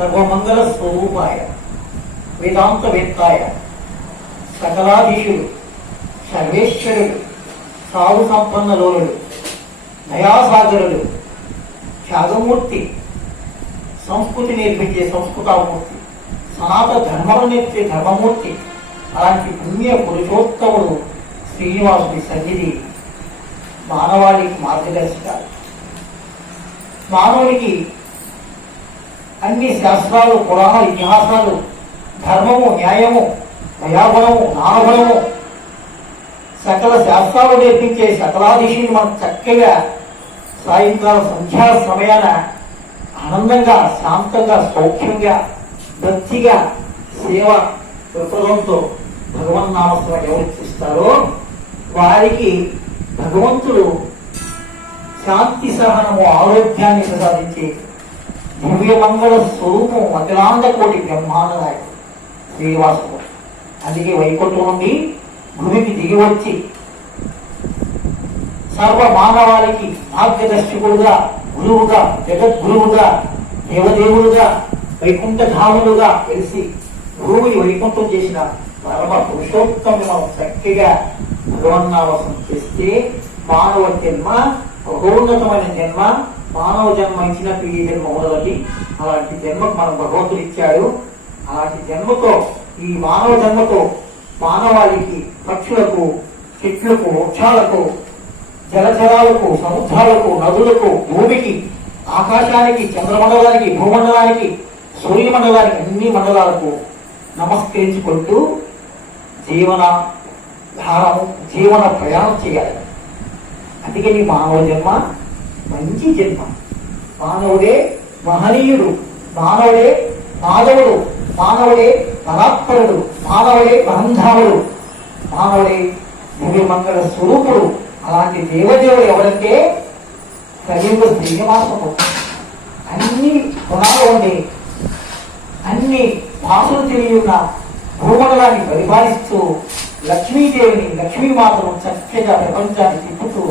సర్వమంగళ స్వరూపాయ వేదాంతవేత్తాయ సకలాధీశుడు సర్వేశ్వరుడు సాధు సంపన్నలోలుడు దయాసాగరుడు త్యాగమూర్తి సంస్కృతి నేర్పించే సంస్కృతామూర్తి సనాతన ధర్మం నేర్పే ధర్మమూర్తి అలాంటి పుణ్య పురుషోత్తముడు శ్రీనివాసుడి సన్నిధి మానవాళికి మార్గదర్శకాలు. మానవుడికి అన్ని శాస్త్రాలు పురాణ ఇతిహాసాలు ధర్మము న్యాయము దయాగుణము నానగుణము సకల శాస్త్రాలు నేర్పించే సకలాధీశుని మనం చక్కగా సాయంకాల సంధ్యా సమయాన ఆనందంగా శాంతంగా సౌఖ్యంగా భక్తిగా సేవ దృక్పథంతో భగవన్నామస్మరణ ఎవరు చేస్తారో వారికి భగవంతుడు శాంతి సహనము ఆరోగ్యాన్ని ప్రసాదించే దివ్యమంగళ స్వరూపం అఖిలాండ కోటి బ్రహ్మాండ నాయకుడు శ్రీనివాసుడు. అందుకే వైకుంఠం నుండి భూమికి దిగి వచ్చి సర్వ మానవాళికి మార్గదర్శకుడుగా గురువుగా జగద్గురువుగా దేవదేవుడుగా వైకుంఠధాముడుగా తెలిసి భూమిని వైకుంఠం చేసిన పరమ పురుషోత్తముని మనం చక్కగా భగవన్నామసం చేస్తే మానవ జన్మ బహోన్నతమైన జన్మ. మానవ జన్మ ఇచ్చినట్టు ఈ జన్మ ఉన్నదండి. అలాంటి జన్మకు మనం భగవంతుడు ఇచ్చాడు. అలాంటి జన్మతో ఈ మానవ జన్మతో మానవాళికి పక్షులకు చెట్లకు వృక్షాలకు జలచరాలకు సముద్రాలకు నదులకు భూమికి ఆకాశానికి చంద్రమండలానికి భూమండలానికి సూర్యమండలానికి అన్ని మండలాలకు నమస్కరించుకుంటూ జీవన ధారము జీవన ప్రయాణం చేయాలి. అందుకని మానవ జన్మ మంచి జన్మ. మానవుడే మహనీయుడు, మానవుడే మాధవుడు, మానవుడే పరాత్పరుడు, మానవుడే పరంధాముడు, మానవుడే దివ్యమంగళ స్వరూపుడు. అలాంటి దేవదేవుడు ఎవరంటే కలియుగ శ్రీనివాసము. అన్ని గుణాలు ఉండి అన్ని భాషలు తెలియన్న భూమండలాన్ని పరిపాలిస్తూ లక్ష్మీదేవిని లక్ష్మీమాతను చక్కగా ప్రపంచాన్ని తిప్పుతూ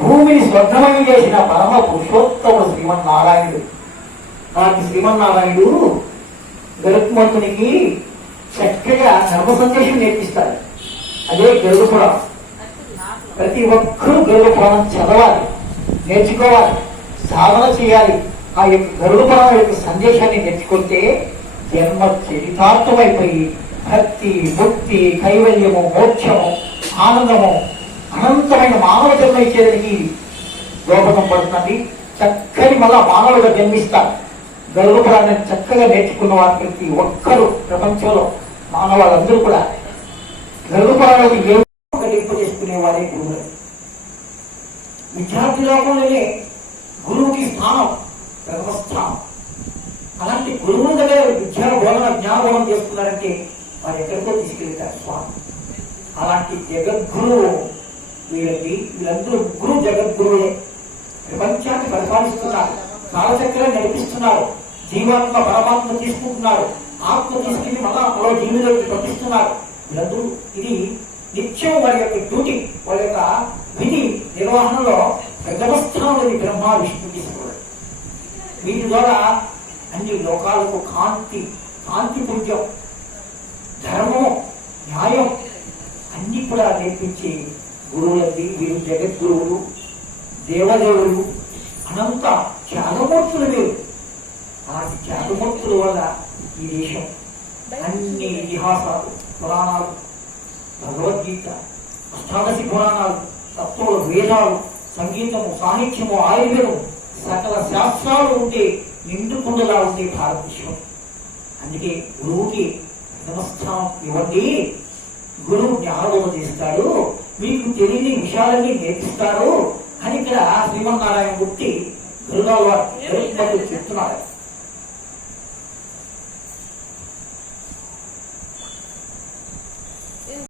భూమిని స్వర్గమయం చేసిన పరమ పురుషోత్తముడు శ్రీమన్నారాయణుడు. అలాంటి శ్రీమన్నారాయణుడు గరుత్మంతునికి చక్కగా ధర్మ సందేశం నేర్పిస్తాడు. అదే గరుడ పురాణం. ప్రతి ఒక్కరూ గరుడ పురాణం చదవాలి, నేర్చుకోవాలి, సాధన చేయాలి. ఆ యొక్క గరుడ పురాణం యొక్క సందేశాన్ని నేర్చుకుంటే జన్మ చరితార్థమైపోయి భక్తి ముక్తి కైవల్యము మోక్షము ఆనందము అనంతమైన మానవ జన్మ ఇచ్చేదానికి దోహదం పడుతుంది. చక్కని మళ్ళా మానవులుగా జన్మిస్తారు. గరుడ పురాణాన్ని చక్కగా నేర్చుకున్న వారు ప్రతి ఒక్కరూ ప్రపంచంలో మానవాళ్ళందరూ కూడా గరుడ పురాణాన్ని చేసుకునే వారే గురువులు. విద్యార్థి లోకంలోనే గురువుకి స్థానం బ్రహ్మస్థానం. అలాంటి గురువుల దగ్గర విద్యా బోధన జ్ఞానబోధన చేసుకున్నారంటే వారు ఎక్కడికో తీసుకెళ్తారు స్వామి. అలాంటి జగద్గురువు వీళ్ళందరూ గురు జగద్గురువులే. ప్రపంచాన్ని పరిపాలిస్తున్నారు, కాలచక్రాన్ని నడిపిస్తున్నారు. జీవాత్మ పరమాత్మ తీసుకుంటున్నారు, ఆత్మ తీసుకెళ్లి మళ్ళా మరో జీవులకు పంపిస్తున్నారు. వీళ్ళందరూ ఇది నిత్యం వారి యొక్క డ్యూటీ, వారి యొక్క విధి నిర్వహణలో ప్రథమస్థానం బ్రహ్మ విష్ణు తీసుకున్నారు. వీటి ద్వారా అన్ని లోకాలకు కాంతి పుణ్యం ధర్మం న్యాయం అన్ని కూడా నేర్పించే గురువులది. వీరు జగద్గురువులు దేవదేవులు అనంత త్యాగమూర్తులు. వీరు అలాంటి త్యాగమూర్తుల వల్ల ఈ దేశం అన్ని ఇతిహాసాలు పురాణాలు భగవద్గీత అష్టాదశి పురాణాలు తత్వలు వేదాలు సంగీతము సాహిత్యము ఆయుర్వేదం సకల శాస్త్రాలు ఉంటే నిండుకుండలా ఉండే భారతదేశం. అందుకే గురువుకి నమస్కారం ఇవ్వండి. గురువు జ్ఞానబోధ చేస్తాడు, మీకు తెలియని విషయాలన్నీ నేర్పిస్తాడు అని ఇక్కడ శ్రీమన్నారాయణ మూర్తి గురుగారు చెప్తున్నారు.